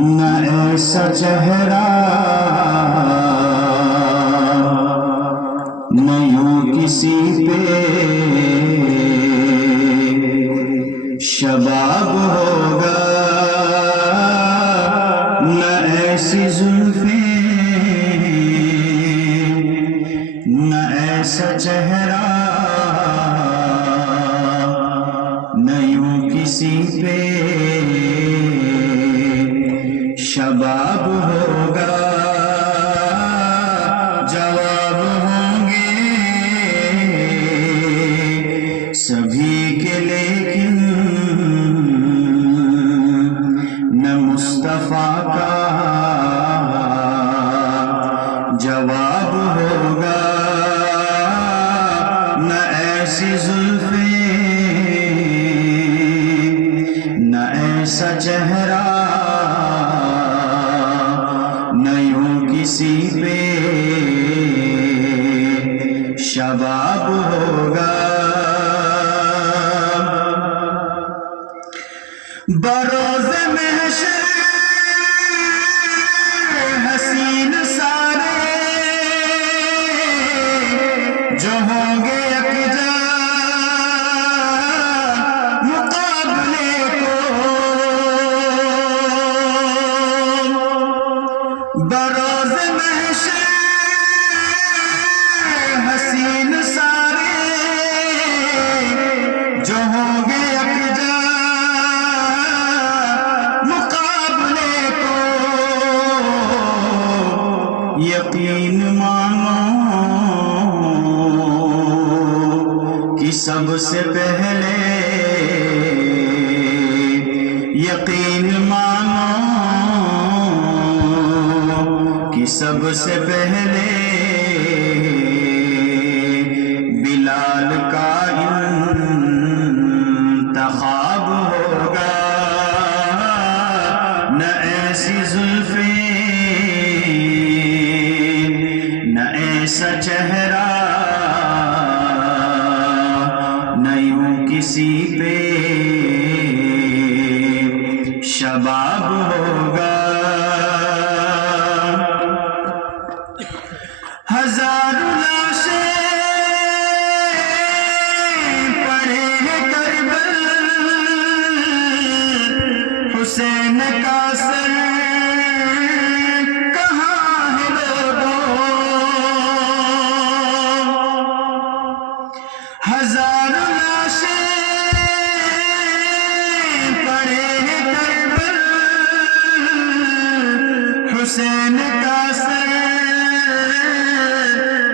نہ ایسا چہرہ نہ یوں کسی پہ شباب ہوگا، نہ ایسی زلفیں نہ ایسا چہرہ نہ یوں کسی پہ شباب ہوگا، جواب ہوں گے سبھی کے لیکن نہ مصطفیٰ کا جواب ہوگا، نہ ایسی زلفیں نہ ایسا چہرہ نہ یوں کسی پہ شباب ہوگا، بروز محشر حسین سارے جو ہوں گے یکجا مقابلے کو، بروز محشر حسین سارے جو ہوں گے یکجا مقابلے کو، یقین مانو کہ سب سے پہلے، یقین مانو کہ سب سے پہلے بلال کا انتخاب ہوگا، نہ ایسی زلفیں نہ ایسا چہرہ نہ یوں کسی پہ شباب ہوگا، ہزاروں لاشیں پڑے ہیں کربل، حسین کا سر کہاں ہے لوگوں، ہزاروں لاشیں پڑے ہیں کربل، حسین کا سر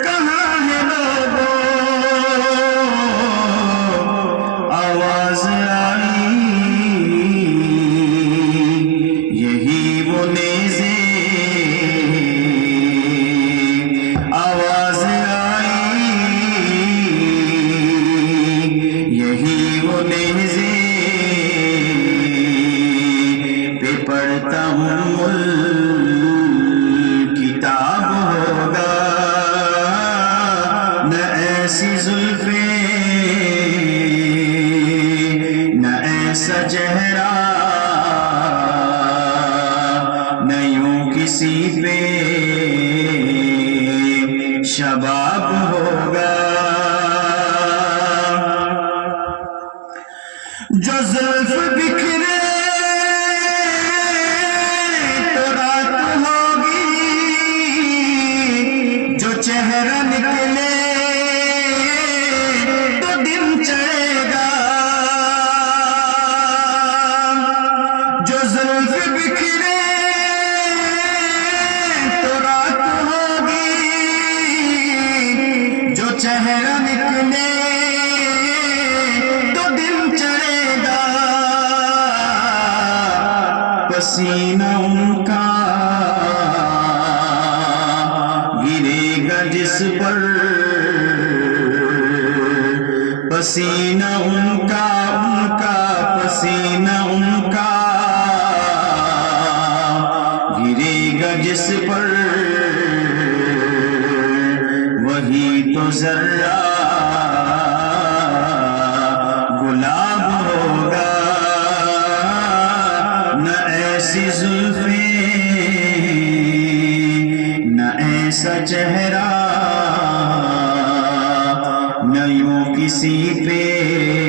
کہاں ہے لوگوں، آواز آئی یہی وہ نیزے، آواز آئی یہی وہ نیزے، پہ پڑھتا ہوں کتاب ہوگا، نہ ایسی زلفیں نہ ایسا چہرہ نہ یوں کسی پہ شباب ہوگا، جو زلف بکھرے تو رات ہوگی، جو چہرہ نکلے تو دن چڑھے گا، جو زلف بکھرے تو رات ہوگی، جو چہرہ نکلے تو دن چڑھے گا، پسینہ ان کا گرے گا جس پر، پسینہ ان کا پسینہ ان کا گرے گا جس پر، وہی تو ذرہ گلاب ہوگا، نہ ایسی زلفیں ایسا چہرہ نہ یوں کسی پہ